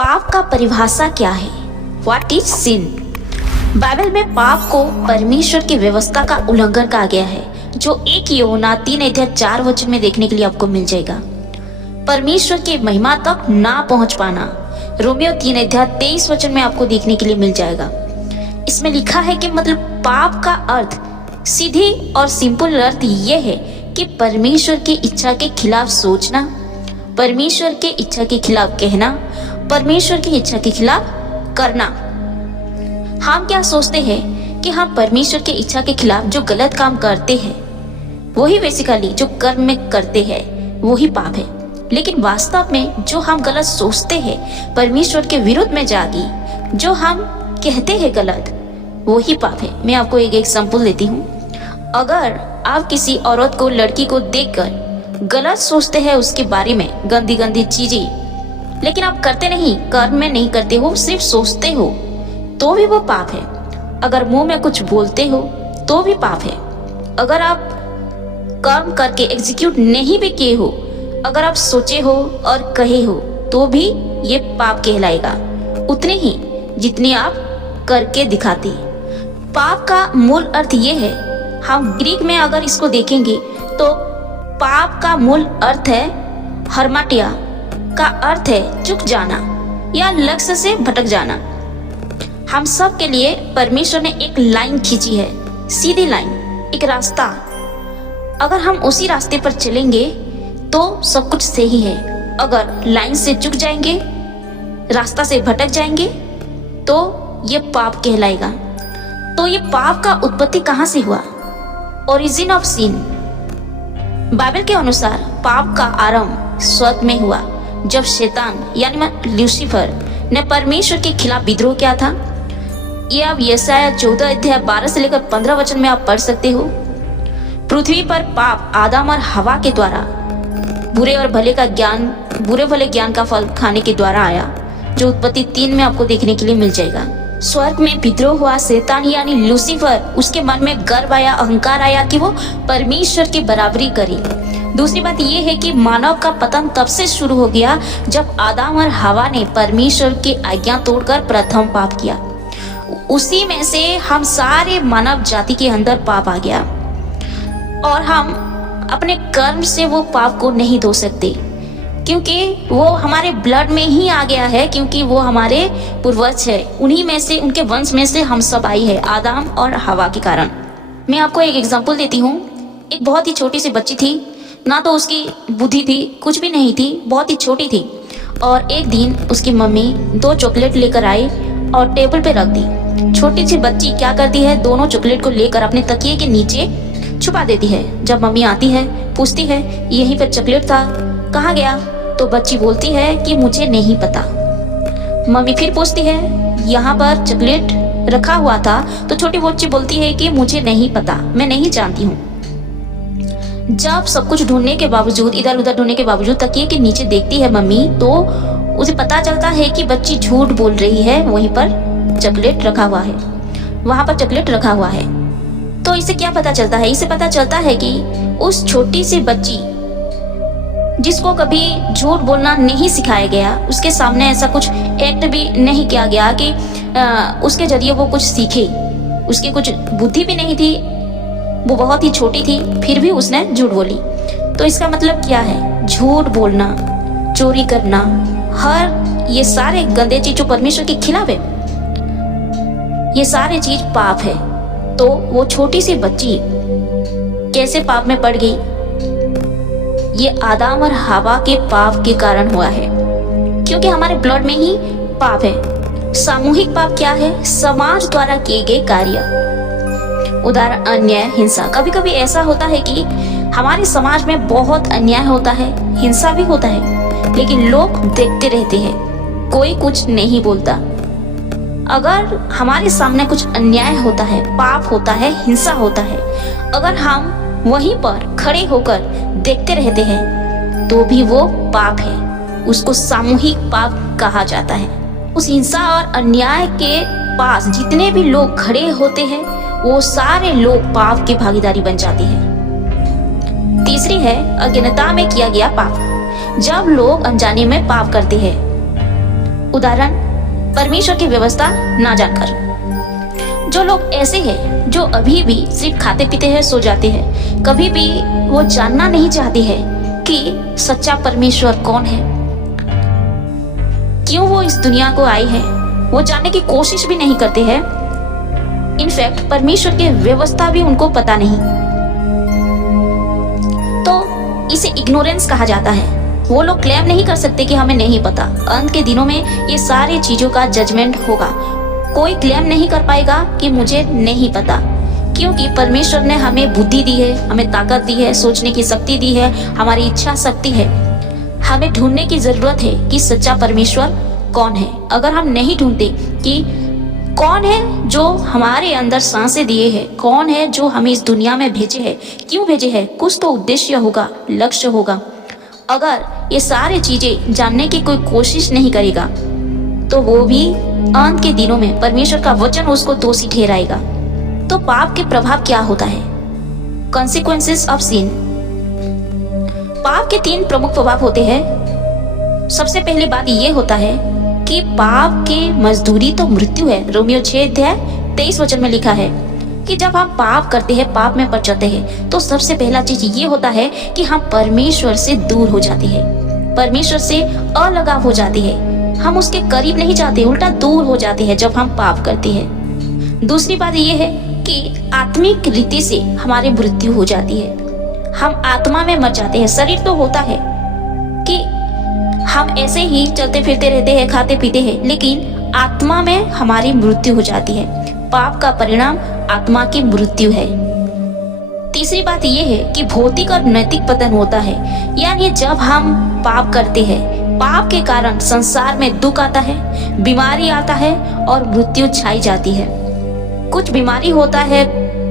पाप का परिभाषा क्या है? What is sin? बाइबल में पाप को परमेश्वर की व्यवस्था का उल्लंघन कहा गया है, जो 1 यूहन्ना 3:4 में देखने के लिए आपको मिल जाएगा। परमेश्वर की महिमा तक ना पहुंच पाना, रोमियो 3:23 में आपको देखने के लिए मिल जाएगा। इसमें लिखा है कि मतलब पाप का अर्थ, सीधी और सिंपल अर्थ यह है कि परमेश्वर की इच्छा के खिलाफ सोचना, परमेश्वर की इच्छा के खिलाफ कहना, परमेश्वर की इच्छा के खिलाफ करना। हम क्या सोचते हैं कि हम परमेश्वर की इच्छा के खिलाफ जो गलत काम करते हैं वही बेसिकली जो कर्म में करते हैं वही पाप है। लेकिन वास्तव में जो हम गलत सोचते हैं, परमेश्वर के विरुद्ध में जागी जो हम कहते हैं गलत, वही पाप है। मैं आपको एक एग्जांपल देती हूँ। अगर आप किसी औरत को, लड़की को देखकर गलत सोचते हैं उसके बारे में, गंदी गंदी चीजें, लेकिन आप करते नहीं, कर्म में नहीं करते हो, सिर्फ सोचते हो, तो भी वो पाप है। अगर मुंह में कुछ बोलते हो तो भी पाप है। अगर आप कर्म करके एग्जीक्यूट नहीं भी किए हो, अगर आप सोचे हो और कहे हो तो भी ये पाप कहलाएगा, उतने ही जितने आप करके दिखाते। पाप का मूल अर्थ ये है, हम ग्रीक में अगर इसको देखेंगे तो पाप का मूल अर्थ है हर्माटिया, का अर्थ है चूक जाना या लक्ष्य से भटक जाना। हम सब के लिए परमेश्वर ने एक लाइन खींची है, सीधी लाइन, एक रास्ता। अगर हम उसी रास्ते पर चलेंगे तो सब कुछ सही है। अगर लाइन से चूक जाएंगे, रास्ता से भटक जाएंगे, तो ये पाप कहलाएगा। तो ये पाप का उत्पत्ति कहां से हुआ? Origin of sin. बाइबल के अनुसार पाप का आरंभ स्वर्ग में हुआ, जब शैतान यानी लूसीफर ने परमेश्वर के खिलाफ विद्रोह किया था। ये आप यशायाह 14:12 से लेकर 15 में आप पढ़ सकते हो। पृथ्वी पर पाप आदम और हवा के द्वारा बुरे भले ज्ञान का फल खाने के द्वारा आया, जो उत्पत्ति 3 में आपको देखने के लिए मिल जाएगा। स्वर्ग में विद्रोह हुआ, शैतान यानी लूसीफर, उसके मन में गर्व आया, अहंकार आया कि वो परमेश्वर की बराबरी करे। दूसरी बात यह है कि मानव का पतन तब से शुरू हो गया जब आदम और हवा ने परमेश्वर की आज्ञा तोड़कर प्रथम पाप किया। उसी में से हम सारे मानव जाति के अंदर पाप आ गया और हम अपने कर्म से वो पाप को नहीं धो सकते, क्योंकि वो हमारे ब्लड में ही आ गया है, क्योंकि वो हमारे पूर्वज है। उन्हीं में से, उनके वंश में से हम सब आई है, आदम और हवा के कारण। मैं आपको एक एग्जांपल देती हूँ। एक बहुत ही छोटी सी बच्ची थी, ना तो उसकी बुद्धि थी, कुछ भी नहीं थी, बहुत ही छोटी थी। और एक दिन उसकी मम्मी 2 चॉकलेट लेकर आई और टेबल पे रख दी। छोटी सी बच्ची क्या करती है, दोनों चॉकलेट को लेकर अपने तकिए के नीचे छुपा देती है। जब मम्मी आती है, पूछती है यहीं पर चॉकलेट था, कहाँ गया? तो बच्ची बोलती है कि मुझे नहीं पता। मम्मी फिर पूछती है यहाँ पर चॉकलेट रखा हुआ था, तो छोटी बच्ची बोलती है कि मुझे नहीं पता, मैं नहीं जानती हूँ। जब सब कुछ ढूंढने के बावजूद, इधर उधर ढूंढने के बावजूद तकिए के नीचे देखती है मम्मी, तो उसे पता चलता है कि बच्ची झूठ बोल रही है। वहीं पर चॉकलेट रखा हुआ है, वहां पर चॉकलेट रखा हुआ है। तो इसे क्या पता चलता है? इसे पता चलता है कि उस छोटी सी बच्ची जिसको कभी झूठ बोलना नहीं सिखाया गया, उसके सामने ऐसा कुछ एक्ट भी नहीं किया गया कि उसके जरिए वो कुछ सीखे, उसकी कुछ बुद्धि भी नहीं थी, वो बहुत ही छोटी थी, फिर भी उसने झूठ बोली। तो इसका मतलब क्या है? झूठ बोलना, चोरी करना, हर ये सारे गंदे चीज जो परमेश्वर के खिलाफ है, ये सारे चीज पाप है। तो वो छोटी सी बच्ची कैसे पाप में पड़ गई? ये आदम और हवा के पाप के कारण हुआ है, क्योंकि हमारे ब्लड में ही पाप है। सामूहिक पाप क्या है? समाज द्वारा किए गए कार्य, उदाहरण अन्याय, हिंसा। कभी कभी ऐसा होता है कि हमारे समाज में बहुत अन्याय होता है, हिंसा भी होता है, लेकिन लोग देखते रहते हैं, कोई कुछ नहीं बोलता। अगर हमारे सामने कुछ अन्याय होता है, पाप होता है, हिंसा होता है, अगर हम वहीं पर खड़े होकर देखते रहते हैं, तो भी वो पाप है। उसको सामूहिक पाप कहा जाता है। उस हिंसा और अन्याय के पास जितने भी लोग खड़े होते हैं, वो सारे लोग पाप की भागीदारी बन जाती है। तीसरी है अज्ञानता में किया गया पाप। जब लोग अनजाने में पाप करते हैं, उदाहरण, परमेश्वर की व्यवस्था ना जानकर। जो लोग ऐसे हैं जो अभी भी सिर्फ खाते पीते हैं, सो जाते हैं, कभी भी वो जानना नहीं चाहते हैं कि सच्चा परमेश्वर कौन है, क्यों वो इस दुनिया को आए हैं, वो जानने की कोशिश भी नहीं करते हैं। इनफैक्ट परमेश्वर की व्यवस्था भी उनको पता नहीं, तो इसे इग्नोरेंस कहा जाता है। वो लोग क्लेम नहीं कर सकते कि हमें नहीं पता। अंत के दिनों में ये सारी चीजों का जजमेंट होगा। कोई क्लेम नहीं कर पाएगा कि मुझे नहीं पता, क्योंकि परमेश्वर ने हमें बुद्धि दी है, हमें ताकत दी है, सोचने की शक्ति दी है, हमारी इच्छा शक्ति है। हमें ढूंढने की जरूरत है कि सच्चा परमेश्वर कौन है। अगर हम नहीं ढूंढते कि कौन है जो हमारे अंदर सांसें दिए है, कौन है जो हमें इस दुनिया में भेजे है, क्यों भेजे है, कुछ तो उद्देश्य होगा, लक्ष्य होगा। अगर ये सारी चीजें जानने की कोई कोशिश नहीं करेगा तो वो भी अंत के दिनों में परमेश्वर का वचन उसको दोषी ठहराएगा। तो पाप के प्रभाव क्या होता है? Consequences of sin. पाप के 3 प्रमुख प्रभाव होते हैं। सबसे पहली बात ये होता है कि पाप के मजदूरी तो मृत्यु है। रोमियो 6:23 में लिखा है कि जब हम पाप करते हैं, पाप में पड़ जाते हैं, तो सबसे पहला चीज ये होता है कि हम परमेश्वर से दूर हो जाते हैं, परमेश्वर से अलगाव हो जाते हैं। हम उसके करीब नहीं जाते, उल्टा दूर हो जाते हैं जब हम पाप करते हैं। दूसरी बात ये है कि आत्मिक रीति से हमारी मृत्यु हो जाती है। हम आत्मा में मर जाते हैं। शरीर तो होता है कि हम ऐसे ही चलते फिरते रहते हैं, खाते पीते हैं, लेकिन आत्मा में हमारी मृत्यु हो जाती है। पाप का परिणाम आत्मा की मृत्यु है। तीसरी बात यह है कि भौतिक और नैतिक पतन होता है। यानी जब हम पाप करते हैं, पाप के कारण संसार में दुख आता है, बीमारी आता है और मृत्यु छाई जाती है। कुछ बीमारी होता है,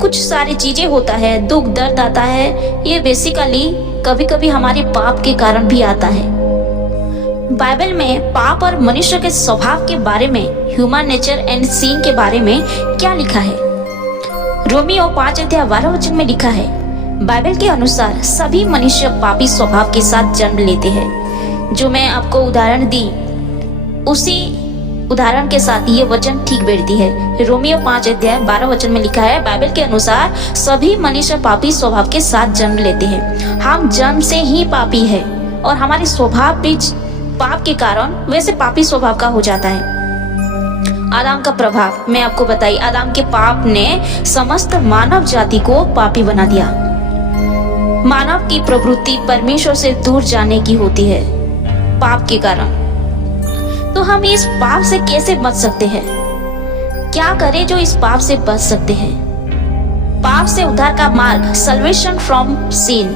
कुछ सारी चीजें होता है, दुख दर्द आता है। ये बेसिकली कभी कभी हमारे पाप के कारण भी आता है। बाइबल में पाप और मनुष्य के स्वभाव के बारे में, ह्यूमन नेचर एंड सीन के बारे में क्या लिखा है? रोमियो 5:12 में लिखा है, बाइबल के अनुसार सभी मनुष्य पापी स्वभाव के साथ जन्म लेते हैं। जो मैं आपको उदाहरण दी, उसी उदाहरण के साथ ये वचन ठीक बैठती है। रोमियो 5:12 में लिखा है, बाइबल के अनुसार सभी मनुष्य पापी स्वभाव के साथ जन्म लेते हैं। हम जन्म से ही पापी है और हमारे स्वभाव भी पाप के कारण वैसे पापी स्वभाव का हो जाता है। आदम का प्रभाव मैं आपको बताई, आदम के पाप ने समस्त मानव जाति को पापी बना दिया। मानव की प्रवृत्ति परमेश्वर से दूर जाने की होती है पाप के कारण। तो हम इस पाप से कैसे बच सकते हैं? क्या करें जो इस पाप से बच सकते हैं? पाप से उद्धार का मार्ग, सल्वेशन फ्रॉम सिन,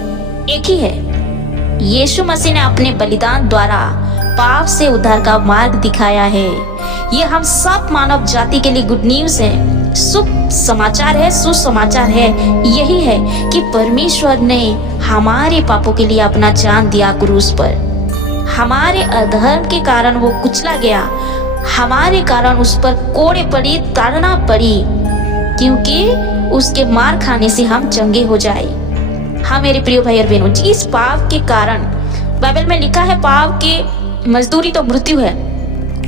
एक ही है। यीशु मसीह ने अपने बलिदान द्वारा पाप से उद्धार का मार्ग दिखाया है। ये हम सब मानव जाति के लिए गुड न्यूज है, शुभ समाचार है, सुसमाचार है। यही है कि परमेश्वर ने हमारे पापों के लिए अपना जान दिया क्रूस पर। हमारे अधर्म के कारण वो कुचला गया, हमारे कारण उस पर कोड़े पड़ी, ताड़ना पड़ी, क्योंकि उसके मार खाने से हम चंगे हो जाए। हाँ मेरे प्रिय भाई और बहनों, जिस पाप के कारण बाइबल में लिखा है पाप की मजदूरी तो मृत्यु है,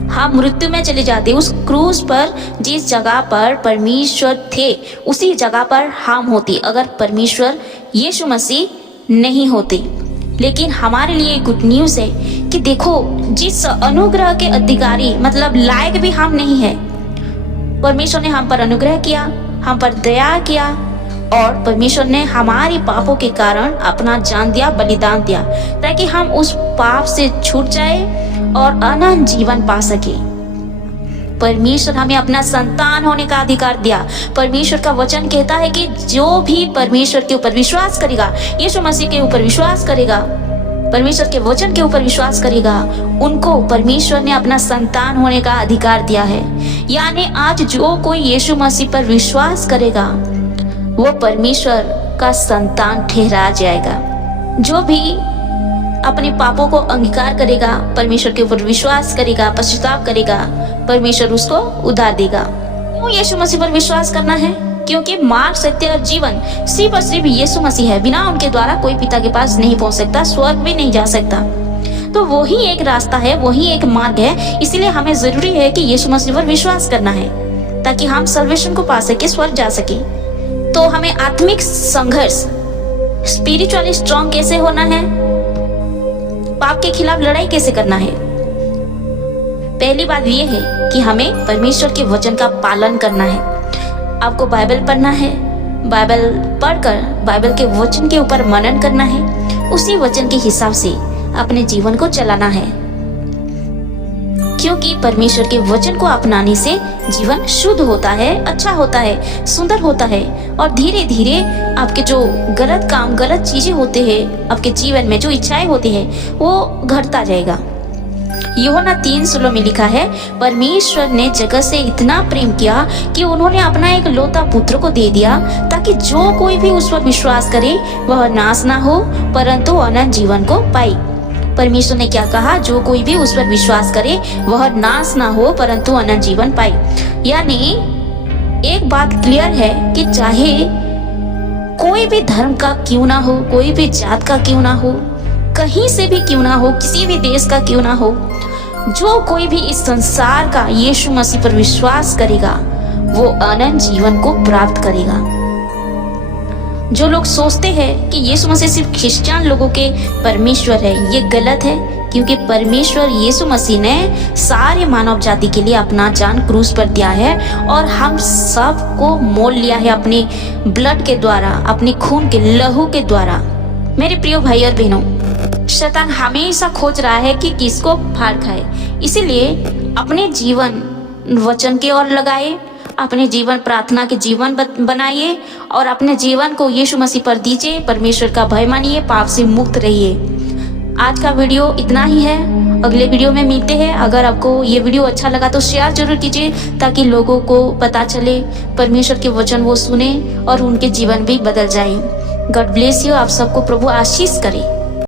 हम मृत्यु में चले जाते। उस क्रूस पर जिस जगह पर परमेश्वर थे, उसी जगह पर हम होते अगर परमेश्वर यीशु मसीह नहीं होते। लेकिन हमारे लिए गुड न्यूज है कि देखो, जिस अनुग्रह के अधिकारी मतलब लायक भी हम नहीं है, परमेश्वर ने हम पर अनुग्रह किया, हम पर दया किया और परमेश्वर ने हमारे पापों के कारण अपना जान दिया, बलिदान दिया, ताकि हम उस पाप से छूट जाए और अनंत जीवन पा सके। परमेश्वर हमें अपना संतान होने का अधिकार दिया। परमेश्वर का वचन कहता है कि जो भी परमेश्वर के ऊपर विश्वास करेगा, यीशु मसीह के ऊपर विश्वास करेगा, परमेश्वर के वचन के ऊपर विश्वास करेगा, उनको परमेश्वर ने अपना संतान होने का अधिकार दिया है। यानी आज जो कोई यीशु मसीह पर विश्वास करेगा वो परमेश्वर का संतान ठहरा जाएगा। जो भी अपने पापों को अंगीकार करेगा, परमेश्वर के ऊपर विश्वास करेगा, पश्चाताप करेगा, परमेश्वर उसको उद्धार देगा। क्यों यीशु मसीह पर विश्वास करना है? क्योंकि मार्ग, सत्य और जीवन सिर्फ और सिर्फ यीशु मसीह है। बिना उनके द्वारा कोई पिता के पास नहीं पहुंच सकता, स्वर्ग भी नहीं जा सकता। तो वही एक रास्ता है, वही एक मार्ग है। इसलिए हमें जरूरी है कि यीशु मसीह पर विश्वास करना है ताकि हम सल्वेशन को पा सके, स्वर्ग जा सके। तो हमें आत्मिक संघर्ष, स्पिरिचुअली स्ट्रांग कैसे होना है, पाप के खिलाफ लड़ाई कैसे करना है। पहली बात यह है कि हमें परमेश्वर के वचन का पालन करना है। आपको बाइबल पढ़ना है, बाइबल पढ़कर बाइबल के वचन के ऊपर मनन करना है, उसी वचन के हिसाब से अपने जीवन को चलाना है, क्योंकि परमेश्वर के वचन को अपनाने से जीवन शुद्ध होता है, अच्छा होता है, सुंदर होता है और धीरे धीरे आपके जो गलत काम, गलत चीजें होते हैं आपके जीवन में, जो इच्छाएं होती है वो घटता जाएगा। यूहन्ना 3:16 में लिखा है, परमेश्वर ने जगत से इतना प्रेम किया कि उन्होंने अपना एक लौता पुत्र को दे दिया ताकि जो कोई भी उस पर विश्वास करे वह नाश ना हो परंतु अनंत जीवन को पाए। परमेश्वर ने क्या कहा? जो कोई भी उस पर विश्वास करे वह नाश ना हो परंतु अनंत जीवन पाए। यानी एक बात क्लियर है कि चाहे कोई भी धर्म का क्यों ना हो, कोई भी जात का क्यों ना हो, कहीं से भी क्यों ना हो, किसी भी देश का क्यों ना हो, जो कोई भी इस संसार का यीशु मसीह पर विश्वास करेगा वो अनंत जीवन को प्राप्त करेगा। जो लोग सोचते हैं कि यीशु मसीह सिर्फ क्रिश्चियन लोगों के परमेश्वर है, ये गलत है, क्योंकि परमेश्वर यीशु मसीह ने सारे मानव जाति के लिए अपना जान क्रूस पर दिया है और हम सबको मोल लिया है अपने ब्लड के द्वारा, अपने खून के लहू के द्वारा। मेरे प्रिय भाई और बहनों, शैतान हमेशा खोज रहा है कि किसको फाड़ खाए, इसीलिए अपने जीवन वचन की ओर लगाए, अपने जीवन प्रार्थना के जीवन बनाइए और अपने जीवन को यीशु मसीह पर दीजिए, परमेश्वर का भय मानिए, पाप से मुक्त रहिए। आज का वीडियो इतना ही है, अगले वीडियो में मिलते हैं। अगर आपको ये वीडियो अच्छा लगा तो शेयर जरूर कीजिए ताकि लोगों को पता चले, परमेश्वर के वचन वो सुने और उनके जीवन भी बदल जाए। God bless you. आप सबको प्रभु आशीष करे।